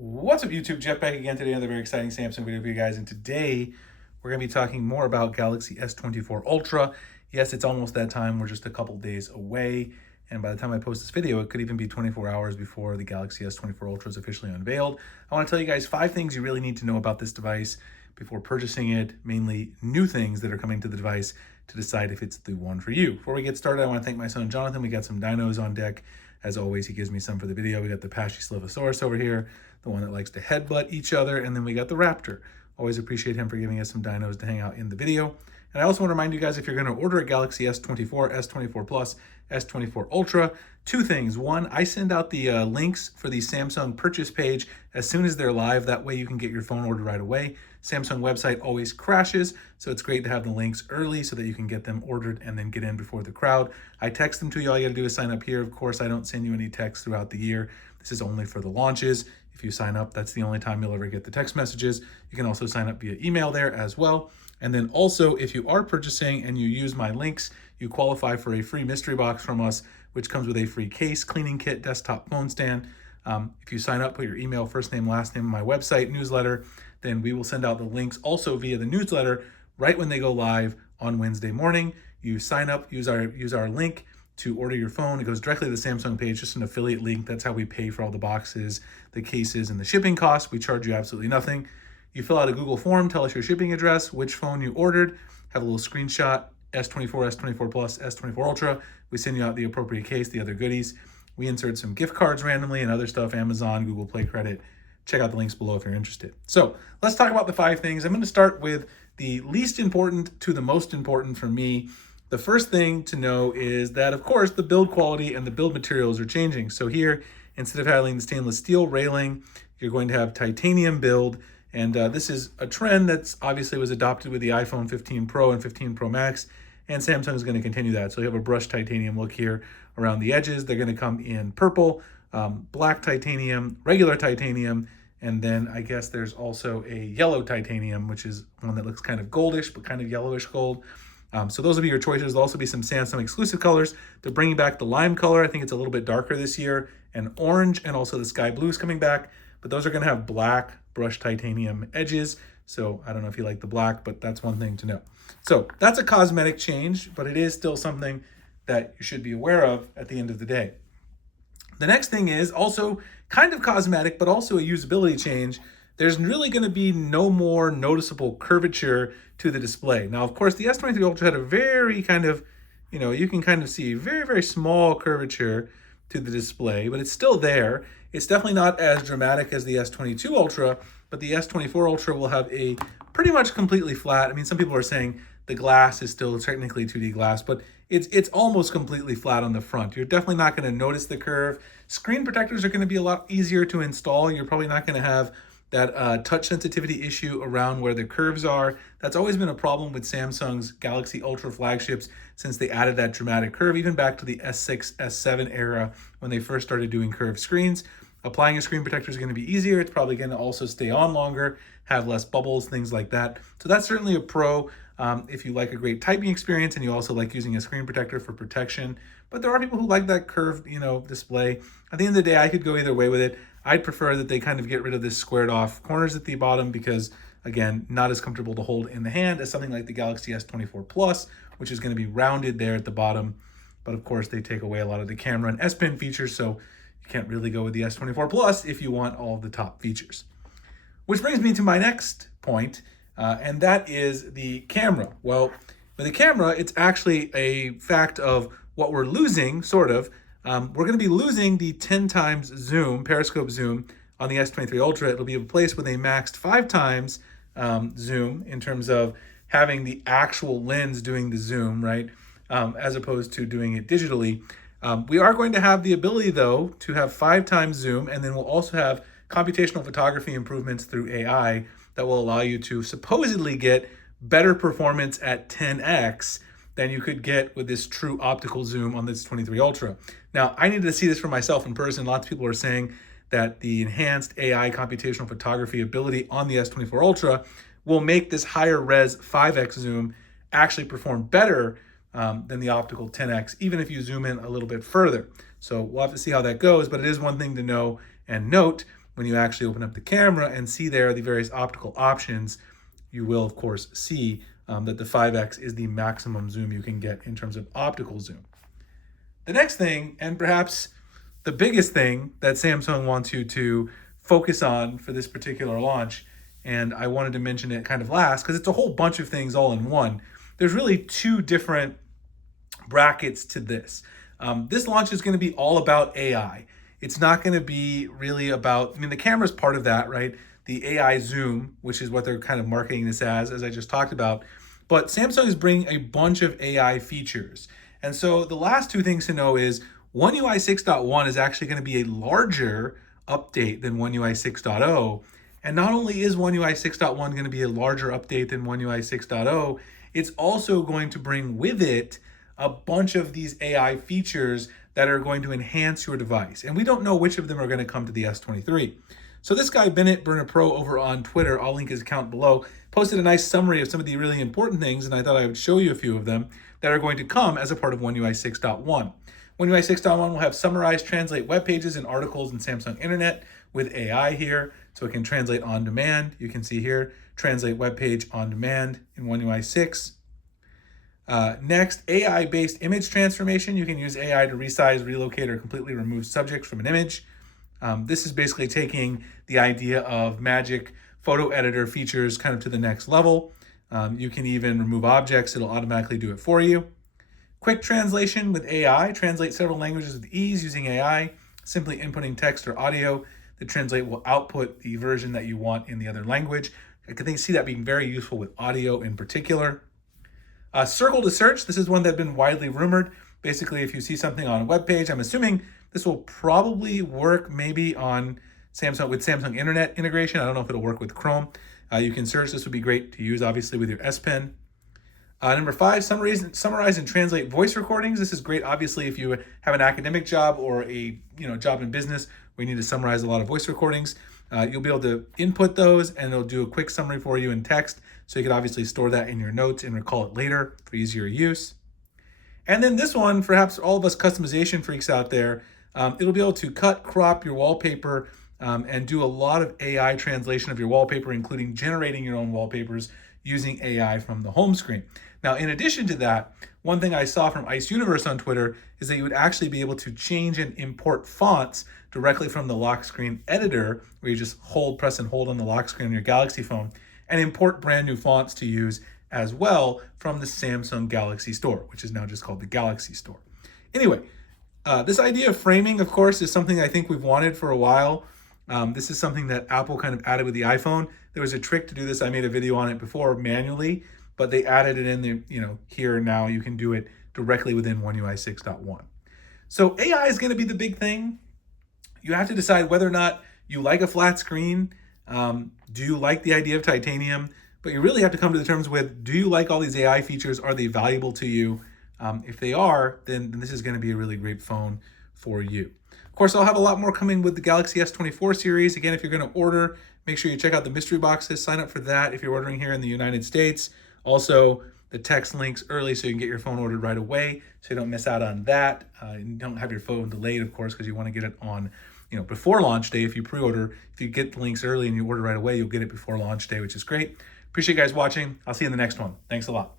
What's up, YouTube? Jeff back again today. Another very exciting Samsung video for you guys. And today we're going to be talking more about Galaxy S24 Ultra. Yes, it's almost that time. We're just a couple days away. And by the time I post this video, it could even be 24 hours before the Galaxy S24 Ultra is officially unveiled. I want to tell you guys 5 things you really need to know about this device before purchasing it, mainly new things that are coming to the device to decide if it's the one for you. Before we get started, I want to thank my son, Jonathan. We got some dinos on deck. As always, he gives me some for the video. We got the Pachycephalosaurus over here, the one that likes to headbutt each other, and then we got the Raptor. Always appreciate him for giving us some dinos to hang out in the video. And I also want to remind you guys, if you're going to order a Galaxy S24, S24 Plus, S24 Ultra, 2 things. 1, I send out the links for the Samsung purchase page as soon as they're live. That way you can get your phone order right away. Samsung website always crashes, so it's great to have the links early so that you can get them ordered and then get in before the crowd. I text them to you. All you got to do is sign up here. Of course, I don't send you any texts throughout the year. This is only for the launches. If you sign up, that's the only time you'll ever get the text messages. You can also sign up via email there as well. And then also, if you are purchasing and you use my links, you qualify for a free mystery box from us, which comes with a free case, cleaning kit, desktop phone stand. If you sign up, put your email, first name, last name, my website, newsletter, then we will send out the links also via the newsletter right when they go live on Wednesday morning. You sign up, use our link to order your phone. It goes directly to the Samsung page, just an affiliate link. That's how we pay for all the boxes, the cases, and the shipping costs. We charge you absolutely nothing. You fill out a Google form, tell us your shipping address, which phone you ordered, have a little screenshot, S24, S24 Plus, S24 Ultra. We send you out the appropriate case, the other goodies. We insert some gift cards randomly and other stuff, Amazon, Google Play credit. Check out the links below if you're interested. So let's talk about the 5 things. I'm going to start with the least important to the most important for me. The first thing to know is that, of course, the build quality and the build materials are changing. So here, instead of having the stainless steel railing, you're going to have titanium build. And this is a trend that's obviously was adopted with the iPhone 15 Pro and 15 Pro Max. And Samsung is going to continue that. So you have a brushed titanium look here around the edges. They're going to come in purple, black titanium, regular titanium, and then I guess there's also a yellow titanium, which is one that looks kind of goldish, but kind of yellowish gold. So those will be your choices. There'll also be some Samsung exclusive colors. They're bringing back the lime color. I think it's a little bit darker this year, and orange, and also the sky blue is coming back. But those are going to have black brushed titanium edges. So I don't know if you like the black, but that's one thing to know. So that's a cosmetic change, but it is still something that you should be aware of at the end of the day. The next thing is also kind of cosmetic, but also a usability change. There's really going to be no more noticeable curvature to the display. Now, of course, the S23 Ultra had a very kind of, you can kind of see very, very small curvature to the display, but it's still there. It's definitely not as dramatic as the S22 Ultra, but the S24 Ultra will have a pretty much completely flat. I mean, some people are saying the glass is still technically 2D glass, but it's almost completely flat on the front. You're definitely not going to notice the curve. Screen protectors are going to be a lot easier to install. You're probably not going to have that touch sensitivity issue around where the curves are. That's always been a problem with Samsung's Galaxy Ultra flagships since they added that dramatic curve, even back to the S6, S7 era when they first started doing curved screens. Applying a screen protector is going to be easier. It's probably going to also stay on longer, have less bubbles, things like that. So that's certainly a pro if you like a great typing experience and you also like using a screen protector for protection. But there are people who like that curved, display. At the end of the day, I could go either way with it. I'd prefer that they kind of get rid of this squared off corners at the bottom because, again, not as comfortable to hold in the hand as something like the Galaxy S24 Plus, which is going to be rounded there at the bottom. But of course, they take away a lot of the camera and S Pen features, so you can't really go with the S24 Plus if you want all of the top features. Which brings me to my next point, and that is the camera. Well, with the camera, it's actually a fact of what we're losing, sort of. We're going to be losing the 10 times zoom, periscope zoom, on the S23 Ultra. It'll be replaced with a maxed 5 times zoom in terms of having the actual lens doing the zoom, right, as opposed to doing it digitally. We are going to have the ability, though, to have 5 times zoom, and then we'll also have computational photography improvements through AI that will allow you to supposedly get better performance at 10x than you could get with this true optical zoom on this 23 Ultra. Now, I needed to see this for myself in person. Lots of people are saying that the enhanced AI computational photography ability on the S24 Ultra will make this higher res 5x zoom actually perform better than the optical 10x, even if you zoom in a little bit further. So we'll have to see how that goes, but it is one thing to know and note when you actually open up the camera and see there the various optical options, you will of course see that the 5x is the maximum zoom you can get in terms of optical zoom. The next thing, and perhaps the biggest thing that Samsung wants you to focus on for this particular launch, and I wanted to mention it kind of last because it's a whole bunch of things all in one. There's really two different brackets to this. This launch is going to be all about AI. It's not going to be really about, I mean, the camera's part of that, right? The AI zoom, which is what they're kind of marketing this as I just talked about. But Samsung is bringing a bunch of AI features. And so the last two things to know is One UI 6.1 is actually going to be a larger update than One UI 6.0. And not only is One UI 6.1 going to be a larger update than One UI 6.0, it's also going to bring with it a bunch of these AI features that are going to enhance your device. And we don't know which of them are going to come to the S23. So this guy, Bennett Burner Pro, over on Twitter, I'll link his account below, posted a nice summary of some of the really important things, and I thought I would show you a few of them that are going to come as a part of One UI 6.1. One UI 6.1 will have summarized translate web pages and articles in Samsung Internet with AI here, so it can translate on demand. You can see here, translate web page on demand in One UI 6. Next, AI-based image transformation. You can use AI to resize, relocate, or completely remove subjects from an image. This is basically taking the idea of Magic photo editor features kind of to the next level. You can even remove objects. It'll automatically do it for you. Quick translation with AI. Translate several languages with ease using AI. Simply inputting text or audio. The translate will output the version that you want in the other language. I can see that being very useful with audio in particular. Circle to search. This is one that's been widely rumored. Basically, if you see something on a web page, I'm assuming this will probably work maybe on Samsung with Samsung Internet integration. I don't know if it'll work with Chrome. You can search. This would be great to use, obviously, with your S Pen. Number 5, summarize and translate voice recordings. This is great, obviously, if you have an academic job or a job in business where you need to summarize a lot of voice recordings. You'll be able to input those, and it'll do a quick summary for you in text. So you could obviously store that in your notes and recall it later for easier use. And then this one, perhaps all of us customization freaks out there, it'll be able to cut, crop your wallpaper and do a lot of AI translation of your wallpaper, including generating your own wallpapers using AI from the home screen. Now, in addition to that, one thing I saw from Ice Universe on Twitter is that you would actually be able to change and import fonts directly from the lock screen editor, where you just press and hold on the lock screen on your Galaxy phone, and import brand new fonts to use as well from the Samsung Galaxy Store, which is now just called the Galaxy Store. Anyway, this idea of framing, of course, is something I think we've wanted for a while. This is something that Apple kind of added with the iPhone. There was a trick to do this. I made a video on it before manually, but they added it in the, here now you can do it directly within One UI 6.1. So AI is going to be the big thing. You have to decide whether or not you like a flat screen. Do you like the idea of titanium? But you really have to come to the terms with, do you like all these AI features? Are they valuable to you? If they are, then this is going to be a really great phone for you. Of course, I'll have a lot more coming with the Galaxy S24 series. Again, if you're going to order, make sure you check out the mystery boxes. Sign up for that if you're ordering here in the United States. Also, the text links early so you can get your phone ordered right away so you don't miss out on that. You don't have your phone delayed, of course, because you want to get it on before launch day. If you pre-order, if you get the links early and you order right away, you'll get it before launch day, which is great. Appreciate you guys watching. I'll see you in the next one. Thanks a lot.